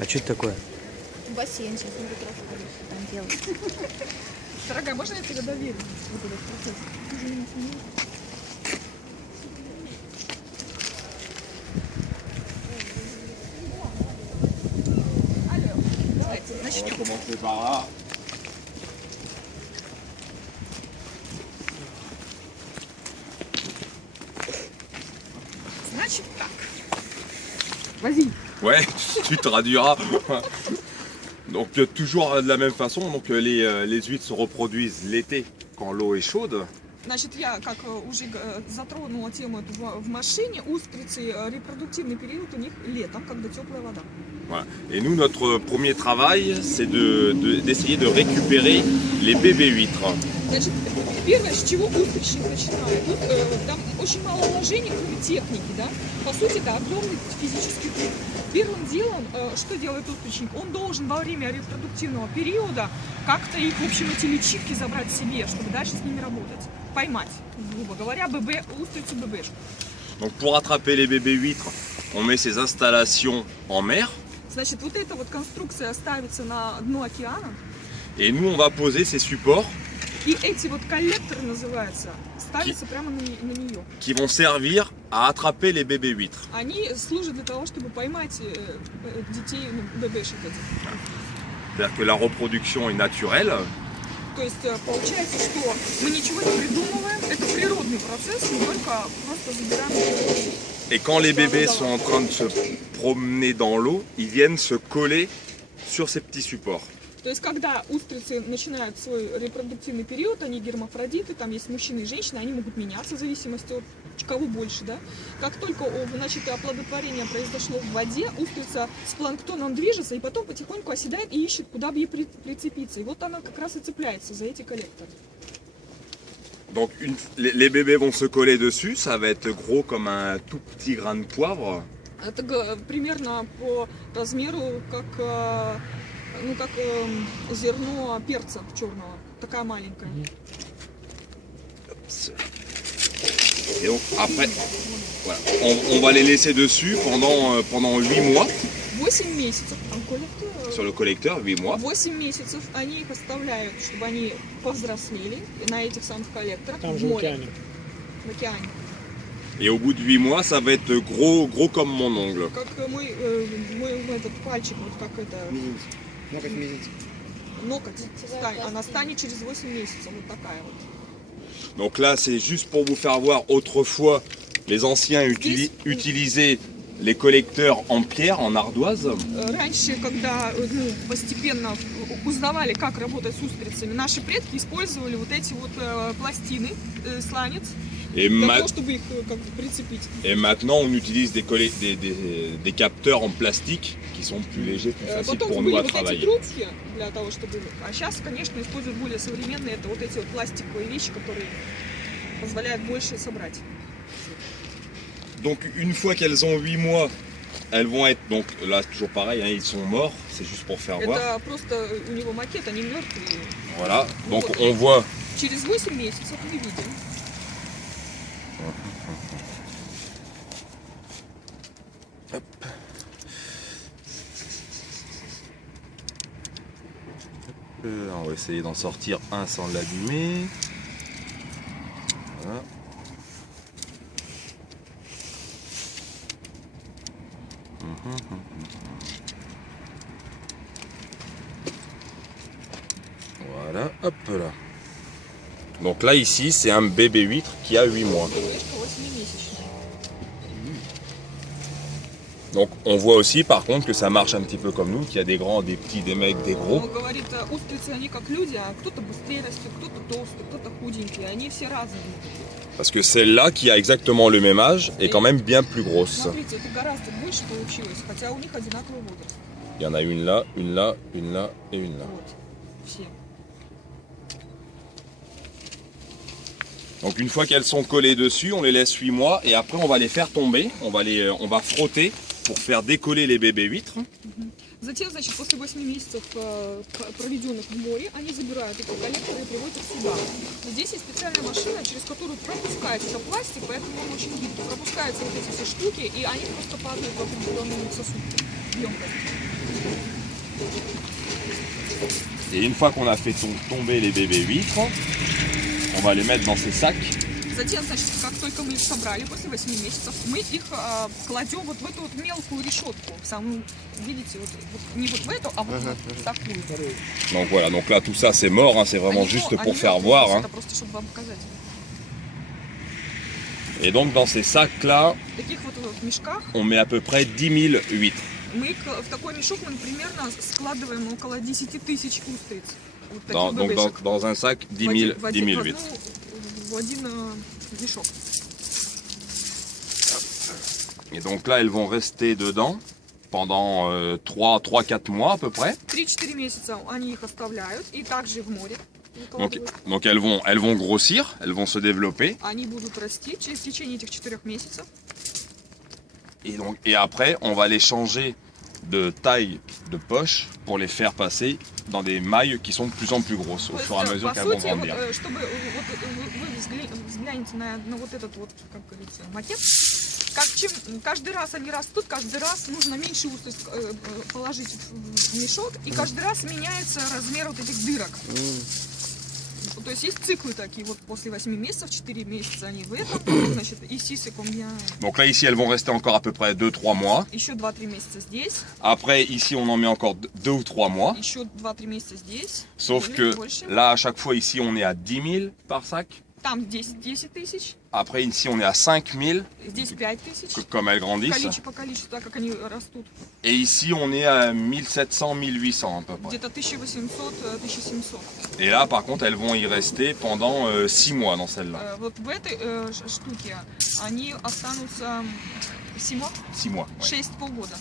А что это такое? Бассейн сейчас буду трошку там делать. Дорогая, можно я тебе доверю вот этот процесс? Ты же меня снимаешь. Алло, давайте, начнем. Значит так. Vas-y. Ouais, tu traduiras. Donc toujours de la même façon, donc les huîtres se reproduisent l'été quand l'eau est chaude. Значит, я, как уже затронула тему эту в машине, устрицы, репродуктивный период у них летом, когда теплая вода. Voilà. Et nous, notre premier travail, c'est d'essayer de récupérer les bébés huîtres. Значит, первое, с чего устричник начинает. Тут там очень мало вложений, кроме техники, да. По сути, это огромный физический труд. Первым делом, что делает устричник? Он должен во время репродуктивного периода как-то их, в общем, эти личинки забрать себе, чтобы дальше с ними работать. Поймать, грубо говоря, устрицу бебешку. Donc pour attraper les bébés huîtres, on met ces installations en mer. Значит, вот эта вот конструкция ставится на дно океана. Et nous, on va poser ces supports И эти вот коллекторы, называются, ставятся прямо на нее. qui vont servir à attraper les bébés huîtres. Они служат для того, чтобы поймать детей, бебешек этих. C'est-à-dire que la reproduction est naturelle. То есть получается, что мы ничего не придумываем, это природный процесс, мы только просто забираем. Et quand les bébés sont en train de se promener dans l'eau, ils viennent se coller sur ces petits supports. То есть, когда устрицы начинают свой репродуктивный период, они гермафродиты, там есть мужчины и женщины, они могут меняться в зависимости от кого больше, да. Как только, значит, оплодотворение произошло в воде, устрица с планктоном движется и потом потихоньку оседает и ищет, куда бы ей прицепиться. И вот она как раз и цепляется за эти коллекторы. Donc les bébés vont se coller dessus, ça va être gros comme un tout petit grain de poivre. Это примерно по размеру как зерно перца черного, такая маленькая. Et donc après, voilà, on va les laisser dessus pendant 8 mois. 8 месяцев. Sur le collecteur, 8 mois. 8 месяцев они их оставляют, чтобы они повзрослели на этих самых коллекторах Там в же в море, океане. в океане. Et au bout de 8 mois, ça va être gros comme mon ongle. Как мой этот пальчик, вот как это... Ноготь. Она станет через 8 месяцев, вот такая вот. Donc là, c'est juste pour vous faire voir, autrefois, les anciens utilisaient les collecteurs en pierre, en ardoise. Раньше, когда постепенно узнавали, как работать с устрицами, наши предки использовали вот эти вот пластины, сланец, для того, чтобы их как бы прицепить. Et maintenant, on utilise des capteurs en plastique qui sont plus légers, plus faciles pour nous à travailler. Вот эти трубки для того, чтобы... А сейчас, конечно, используют более современные, это вот эти вот пластиковые вещи, которые позволяют больше собрать. Donc une fois qu'elles ont 8 mois, elles vont être, donc là toujours pareil, hein, ils sont morts, c'est juste pour faire voir. Это просто у него макет, они мертвые. Voilà, donc on voit. Через 8 месяцев мы видим. Hop. On va essayer d'en sortir un sans l'abîmer. Voilà. Voilà, hop là. Donc là ici c'est un bébé huître qui a 8 mois. Donc on voit aussi par contre que ça marche un petit peu comme nous, qu'il y a des grands, des petits, des mecs, des gros. Он говорит, устрицы они как люди, а кто-то быстрее растет, кто-то толстый, кто-то худенький, они все разные. Parce que celle-là qui a exactement le même âge est quand même bien plus grosse. Смотрите, это гораздо больше получилось, хотя у них одинаковый возраст. Il y en a une là, une là, une là et une là. Вот, все. Donc une fois qu'elles sont collées dessus, on les laisse 8 mois et après on va les faire tomber, on va frotter pour faire décoller les bébés huîtres. Затем, значит, после 8 месяцев, проведенных в море, они забирают эти коллекторы и приводят их сюда. Здесь есть специальная машина, через которую пропускается, это пластик, поэтому он очень гибкий. Пропускаются вот эти все штуки, и они просто падают в определенные сосуды. емкость. Et une fois qu'on a fait tomber les bébés huîtres, on va les mettre dans ces sacs. Затем, значит, как только мы их собрали, после 8 месяцев, мы их кладем вот в эту вот мелкую решетку. Самую, видите, вот не вот в эту, а вот в такую. Donc voilà, donc là tout ça c'est mort, hein, c'est vraiment juste pour faire voir. Hein. Это просто, чтобы вам показать. Et donc dans ces sacs là, В таких вот мешках on met à peu près 10 000 huîtres. мы в такой мешок мы примерно складываем около 10 тысяч устриц. Вот таких Donc бэбэшек. dans un sac, 10 000 huîtres. В один мешок. Et donc là elles vont rester dedans pendant 3-4 mois à peu près. 3-4 месяца они их оставляют и также в море. Donc elles vont grossir, elles vont se développer. Они будут расти в течение этих 4 месяцев. Et après, on va les changer de taille de poche pour les faire passer dans des mailles qui sont de plus en plus grosses au fur et à mesure qu'elles vont grandir. Чтобы вы взгляните на вот этот вот, как говорится, макет, каждый раз они растут, каждый раз нужно меньше устриц положить в мешок, и каждый раз меняется размер вот этих дырок. То есть есть циклы такие, вот после 8 месяцев, 4 месяца они в этом, значит, ici c'est combien? Donc là ici elles vont rester encore à peu près 2-3 mois. Еще 2-3 месяца здесь. Après ici on en met encore 2 ou 3 mois. Еще 2-3 месяца здесь. Sauf que là à chaque fois ici on est à 10 000 par sac. Там 10 тысяч. Après ici on est à 5 000. Здесь 5 тысяч. Comme elles grandissent. По количеству, так как они растут. Et ici on est à 1700-1800 à peu près. Где-то 1800-1700. Et là par contre elles vont y rester pendant 6 mois dans celle-là. Вот в этой штуке они останутся 6 mois. 6 mois. 6 полгода.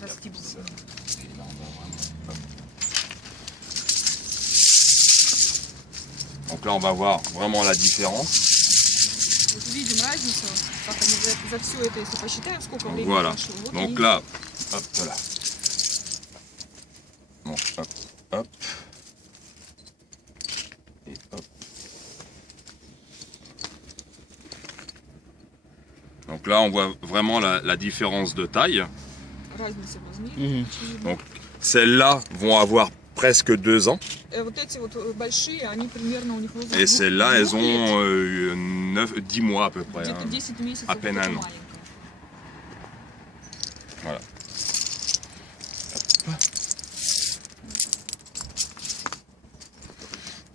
Расти будут. Donc là on va voir vraiment la différence. Вот видим разницу, как они за все это, если посчитаем, сколько времени Voilà. прошло. Вот Donc они... là, hop là. Donc hop, hop. Et hop. Donc là on voit vraiment la différence de taille. Разница в размере. Donc celles-là vont avoir presque 2 ans. Вот эти вот большие, они примерно у них возраст. Et celles-là, elles ont 10 mois à peu près. Где-то 10 месяцев. À peine un an. Voilà.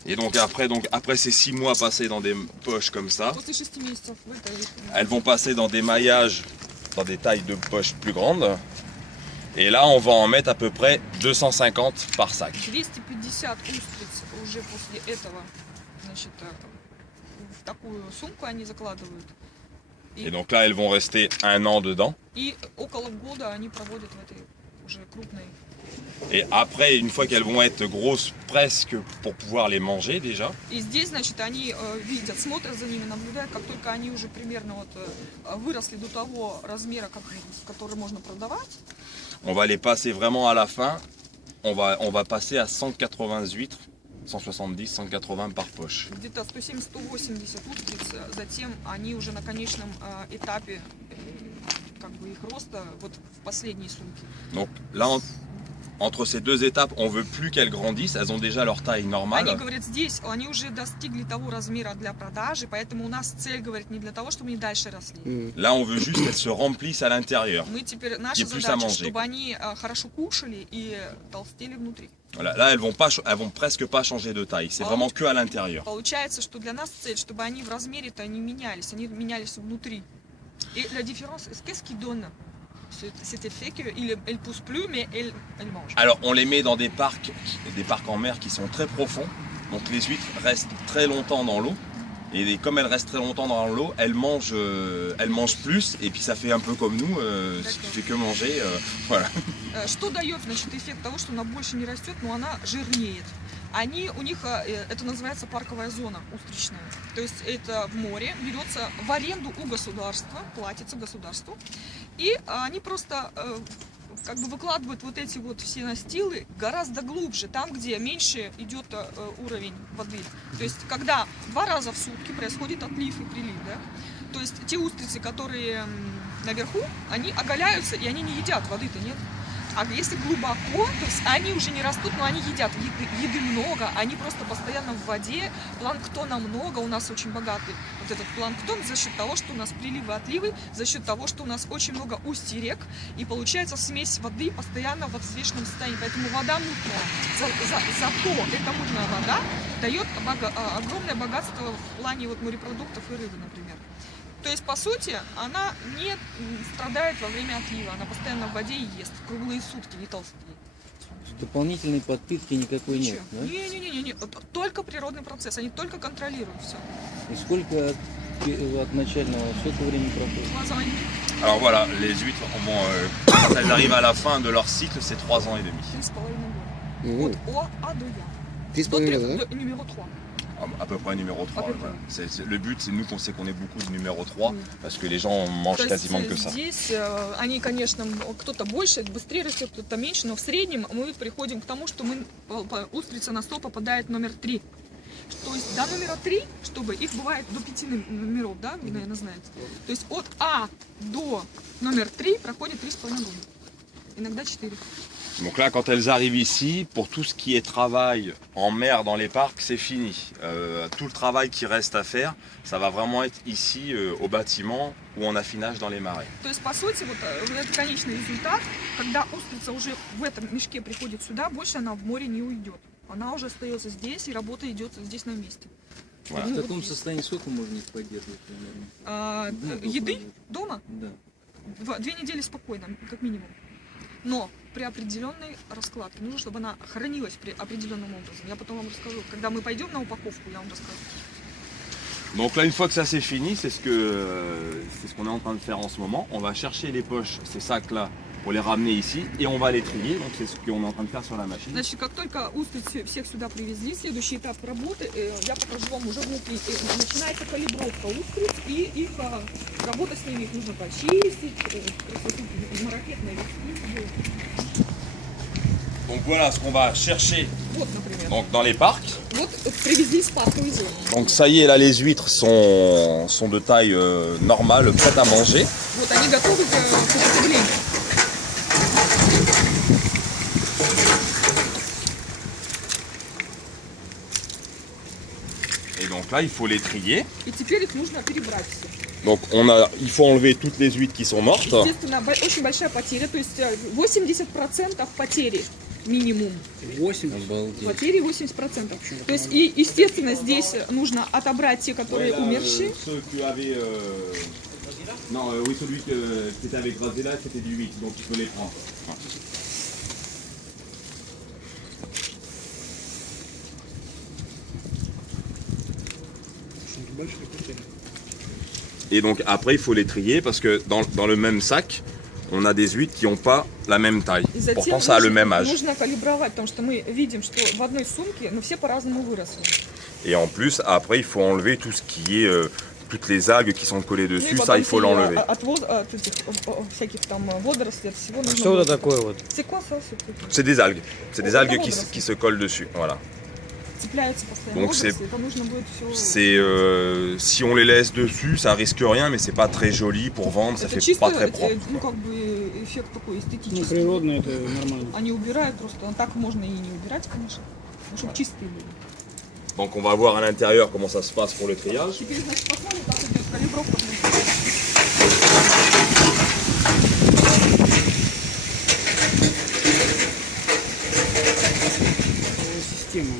Et donc après ces 6 mois passés dans des poches comme ça, После 6 месяцев в этой... elles vont passer dans des maillages, dans des tailles de poches plus grandes. Et là, on va en mettre à peu près 250 par sac. 250 устриц уже после этого, значит, в такую сумку они закладывают. Et donc là, elles vont rester 1 an dedans. И около года они проводят в этой уже крупной. Et après, une fois qu'elles vont être grosses presque pour pouvoir les manger déjà, И здесь, значит, они видят, смотрят за ними, наблюдают, как только они уже примерно вот выросли до того размера, который можно продавать. on va les passer vraiment à la fin. On va passer à 180 huîtres, 170, 180 par poche. Где-то 170-180 устриц, затем они уже на конечном этапе как бы их роста, вот в последние сумки. Donc là, entre ces deux étapes, on veut plus qu'elles grandissent, elles ont déjà leur taille normale. Они говорят, здесь они уже достигли того размера для продажи, поэтому у нас цель, говорит, не для того, чтобы они дальше росли. Là, on veut juste qu'elles se remplissent à l'intérieur. Мы теперь, наша задача, чтобы они хорошо кушали и толстели внутри. Voilà, là, elles vont presque pas changer de taille, c'est vraiment que à l'intérieur. Получается, что для нас цель, чтобы они в размере-то не менялись, они менялись внутри. Et la différence, qu'est-ce qui donne cet effet qu'elle ne pousse plus, mais elle mange? Alors, on les met dans des parcs en mer qui sont très profonds. Donc les huîtres restent très longtemps dans l'eau. Et comme elles restent très longtemps dans l'eau, elles mangent plus. Et puis ça fait un peu comme nous, si tu fais que manger, voilà. Что дает, значит, эффект того, что она больше не растет, но она жирнеет? У них это называется парковая зона устричная. То есть это в море, берется в аренду у государства, платится государству. И они просто как бы выкладывают вот эти вот все настилы гораздо глубже, там, где меньше идет уровень воды. То есть когда 2 раза в сутки происходит отлив и прилив, да? То есть те устрицы, которые наверху, они оголяются и они не едят, воды-то нет. А если глубоко, то есть они уже не растут, но они едят. Еды много, они просто постоянно в воде, планктона много, у нас очень богатый вот этот планктон за счет того, что у нас приливы, отливы, за счет того, что у нас очень много устьев рек, и получается смесь воды постоянно в взвешенном состоянии, поэтому вода мутная. Зато эта мутная вода дает огромное богатство в плане вот морепродуктов и рыбы, например. То есть, по сути, она не страдает во время отлива, она постоянно в воде и ест, круглые сутки, не толстеет. Дополнительной подпитки никакой нет, да? Не, только природный процесс, они только контролируют все. И сколько от начального, сколько времени проходит? Alors voilà, les huîtres, quand elles arrivent à la fin de leur cycle, c'est 3 ans et demi. 3,5 года. От О А до Я. 3,5 года, да? До numéro 3. À peu près numéro 3. À peu Voilà. Le but, c'est nous, c'est qu'on ait beaucoup de numéro 3, parce que les gens mangent quasiment que ça. Здесь они, конечно, кто-то больше, быстрее растет, кто-то меньше, но в среднем мы приходим к тому, что устрица на стол попадает номер 3. То есть до номера 3, чтобы их бывает до 5 номеров, да, вы, наверное, знаете. То есть от А до номер 3 проходит 3,5 года. Иногда 4. Donc là, quand elles arrivent ici, pour tout ce qui est travail en mer dans les parcs, c'est fini. Tout le travail qui reste à faire, ça va vraiment être ici au bâtiment ou en affinage dans les marais. То есть, по сути, вот это конечный результат, когда устрица уже в этом мешке приходит сюда, больше она в море не уйдет. Она уже остается здесь, и работа идет здесь на месте. Voilà. В таком состоянии сколько можно их поддерживать примерно? Еды дома? Да. 2 недели спокойно, как минимум. Но при определенной раскладке нужно, чтобы она хранилась при определенном образом. Я потом вам расскажу. Когда мы пойдем на упаковку, я вам расскажу. Donc là, une fois que ça c'est fini, c'est ce qu'on est en train de faire en ce moment. On va chercher les poches, ces sacs-là, pour les ramener ici, et on va les trier. Donc c'est ce qu'on est en train de faire sur la machine. Значит, как только устриц всех сюда привезли, следующий этап работы, я покажу вам уже внутри. Начинается калибровка устриц и их работа с ними. Их нужно почистить, маракетные листки. Donc voilà ce qu'on va chercher Вот, например. donc, dans les parcs. Вот привезли из парковой зоны. Donc ça y est, là les huîtres sont de taille normale, prêtes à manger. Вот они готовы к употреблению. Et donc là, il faut les trier. И теперь их нужно перебрать все. Donc il faut enlever toutes les huîtres qui sont mortes. Естественно, очень большая потеря, то есть 80% потери минимум. 8. Обалдеть. Потери 80%. То есть, и, естественно, здесь нужно отобрать те, которые умершие. Ceux qui avaient... Non, oui, celui qui était avec Grazella, c'était du 8, donc tu peux les prendre. Et donc après il faut les trier parce que dans le même sac on a des huîtres qui n'ont pas la même taille. И затем Pourtant ça a le même âge. нужно калибровать, потому что мы видим, что в одной сумке, но все по-разному выросли. Et en plus après il faut enlever tout ce qui est toutes les algues qui sont collées Ну и dessus, ça потом il faut l'enlever. от этих всяких там водорослей, от всего нужно. Что это такое вот? C'est quoi ça? C'est des algues. C'est des Oh, algues водоросли. qui se collent dessus. Voilà. Цепляются постоянно Donc водоросли, это нужно будет все. C'est si on les laisse dessus, ça risque rien, mais c'est pas très joli pour vendre, ça Это fait чисто, pas très propre. ну как бы эффект такой Ну, эстетический. природно это нормально. Они убирают просто, а так можно и не убирать, конечно, чтобы чистые были. Donc on va voir à l'intérieur comment ça se passe pour le triage. Теперь, значит, посмотрим, как идет калибровка. Система.